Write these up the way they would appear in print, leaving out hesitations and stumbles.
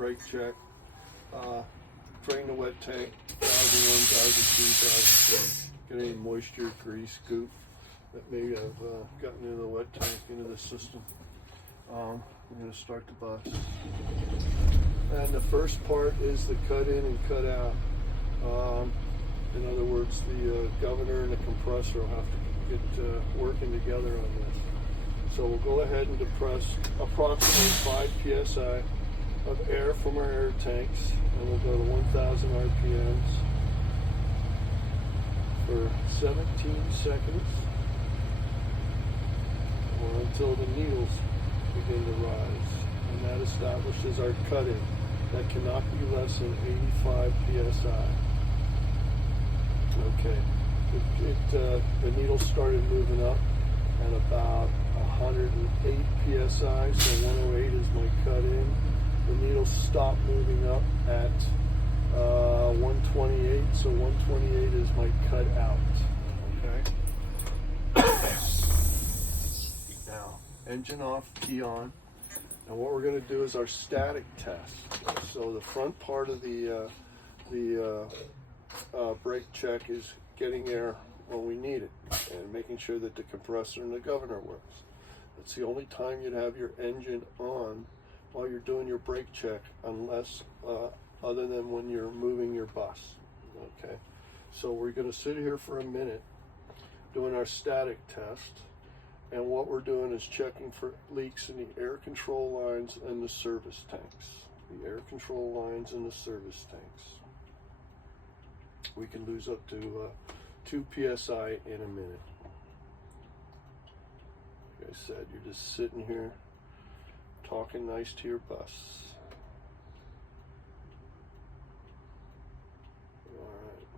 brake check, drain the wet tank, 1001, 1002, 1003, get any moisture, grease, goop that may have gotten into the wet tank, into the system. We're going to start the bus. And the first part is the cut in and cut out. In other words, the governor and the compressor will have to get working together on this. So we'll go ahead and depress approximately 5 psi of air from our air tanks, and we'll go to 1000 RPMs for 17 seconds, or until the needles begin to rise, and that establishes our cut-in. That cannot be less than 85 psi. Okay, the needles started moving up at about 108 psi, so 108 is my cut-in. The needles stop moving up at 128, so 128 is my cut out. Okay. Now, engine off, key on. And what we're going to do is our static test. So the front part of the brake check is getting air when we need it and making sure that the compressor and the governor works. It's the only time you'd have your engine on while you're doing your brake check, unless other than when you're moving your bus. Okay, so we're going to sit here for a minute doing our static test, and what we're doing is checking for leaks in the air control lines and the service tanks. The air control lines and the service tanks. We can lose up to 2 psi in a minute. Like I said, you're just sitting here talking nice to your bus. Alright.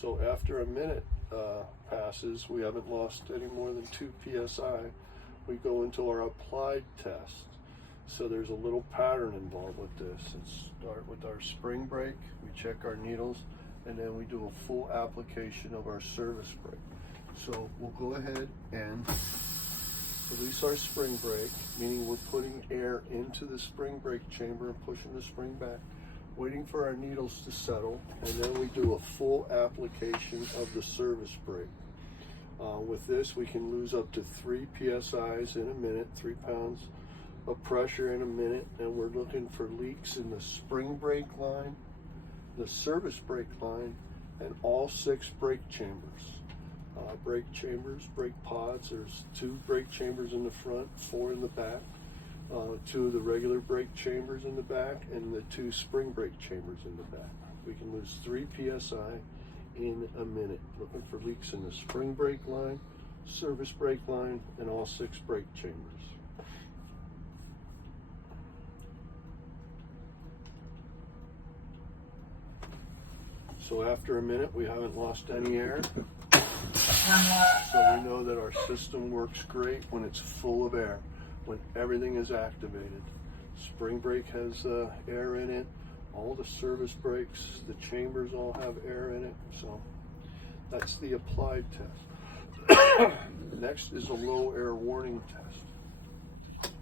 So after a minute passes, we haven't lost any more than 2 psi. We go into our applied test. So there's a little pattern involved with this. Let's start with our spring brake. We check our needles, and then we do a full application of our service brake. So we'll go ahead and release our spring brake, meaning we're putting air into the spring brake chamber and pushing the spring back, waiting for our needles to settle, and then we do a full application of the service brake. With this, we can lose up to 3 psi's in a minute, 3 pounds of pressure in a minute, and we're looking for leaks in the spring brake line, the service brake line, and all 6 brake chambers. Brake pods, there's 2 brake chambers in the front, 4 in the back, 2 of the regular brake chambers in the back, and the 2 spring brake chambers in the back. We can lose 3 psi in a minute, looking for leaks in the spring brake line, service brake line, and all 6 brake chambers. So after a minute, we haven't lost any air. So we know that our system works great when it's full of air, when everything is activated. Spring brake has air in it. All the service brakes, the chambers all have air in it. So that's the applied test. Next is a low air warning test.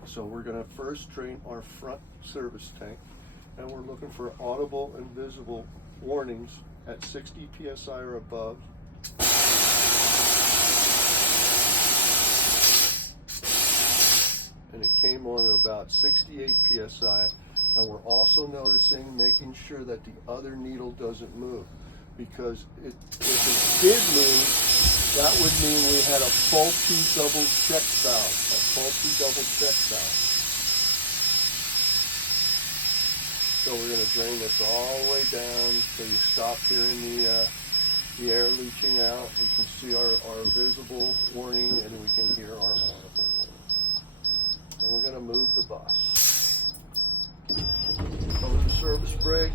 So we're going to first drain our front service tank, and we're looking for audible and visible warnings at 60 psi or above. And it came on at about 68 psi, and we're also noticing, making sure that the other needle doesn't move, because if it did move, that would mean we had a faulty double check valve, So we're going to drain this all the way down so you stop hearing the air leaching out. We can see our visible warning, and we can hear our audible warning. And we're going to move the bus. Cover the service brake,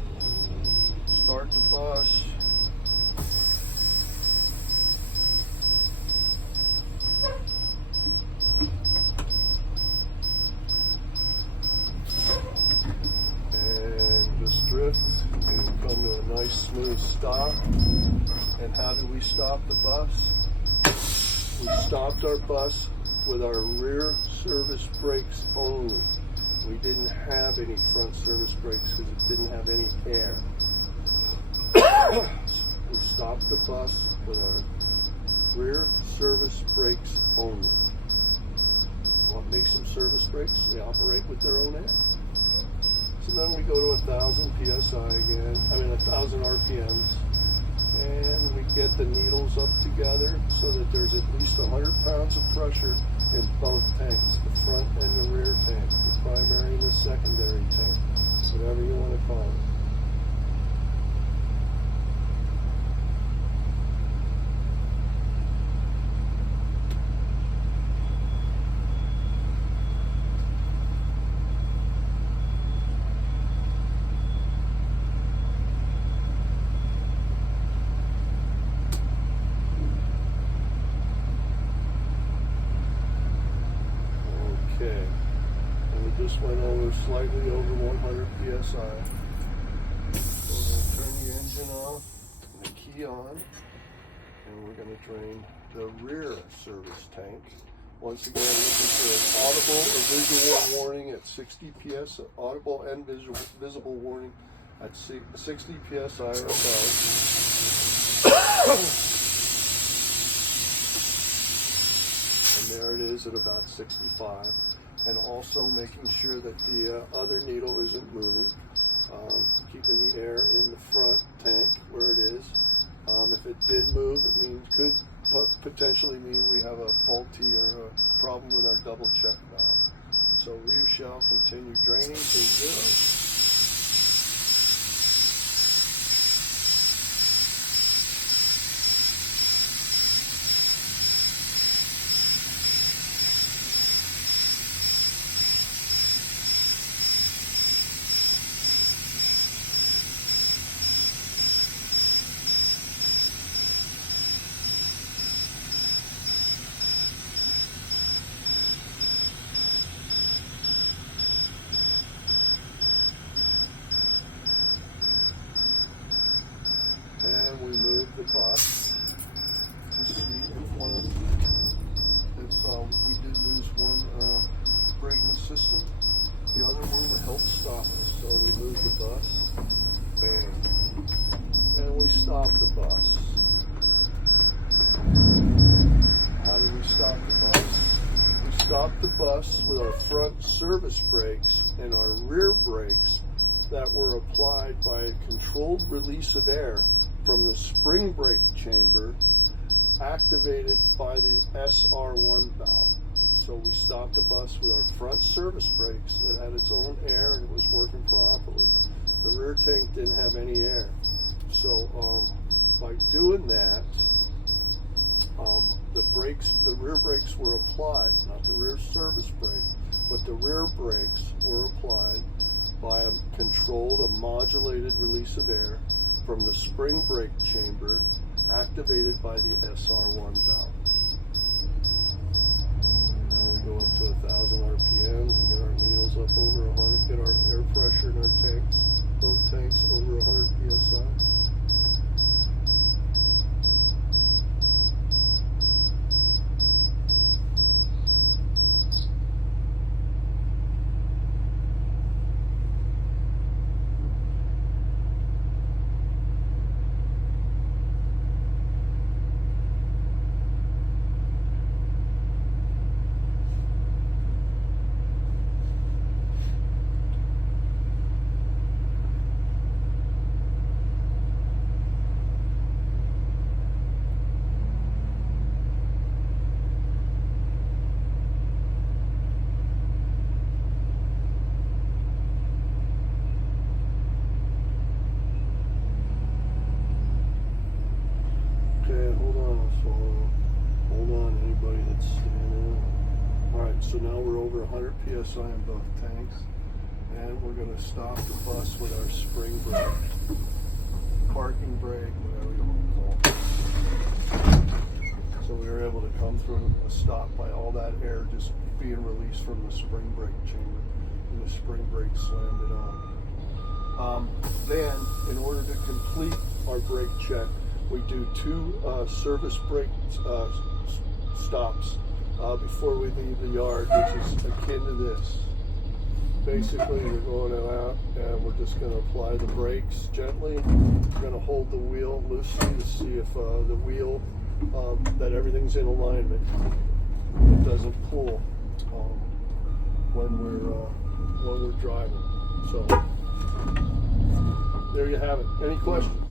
start the bus. And just drift and come to a nice smooth stop. And how did we stop the bus? We stopped our bus with our rear service brakes only. We didn't have any front service brakes because it didn't have any air. We stopped the bus with our rear service brakes only. What makes them service brakes? They operate with their own air. So then we go to 1,000 PSI again, 1,000 RPMs, and we get the needles up together so that there's at least 100 pounds of pressure in both tanks, the front and the rear tank, the primary and the secondary tank, whatever you want to call it. Okay, and we just went over slightly over 100 psi. So we're going to turn the engine off and the key on, and we're going to drain the rear service tank. Once again, this is an audible or visual warning at 60 psi, audible and visible warning at 60 psi or above. And there it is at about 65. And also making sure that the other needle isn't moving. Keeping the air in the front tank where it is. If it did move, it could potentially mean we have a faulty or a problem with our double check valve. So we shall continue draining to 0. And we move the bus to see if we did lose one braking system, the other one would help stop us. So we move the bus, bam, and we stop the bus. How do we stop the bus? We stop the bus with our front service brakes and our rear brakes that were applied by a controlled release of air from the spring brake chamber activated by the SR1 valve. So we stopped the bus with our front service brakes that had its own air and it was working properly. The rear tank didn't have any air. So by doing that, the rear brakes were applied, not the rear service brake, but the rear brakes were applied by a controlled, modulated release of air from the spring brake chamber activated by the SR1 valve. Now we go up to 1,000 RPMs and get our needles up over 100, get our air pressure in our tanks, both tanks over 100 psi. So now we're over 100 psi in both tanks, and we're going to stop the bus with our spring brake, parking brake, whatever you want to call it. So we were able to come through a stop by all that air just being released from the spring brake chamber, and the spring brake slammed it on. Then, in order to complete our brake check, we do 2 service brake stops before we leave the yard, which is akin to this. basically we're going out and we're just going to apply the brakes gently. We're going to hold the wheel loosely to see if the wheel, that everything's in alignment. It doesn't pull when we're driving. So there you have it. Any questions?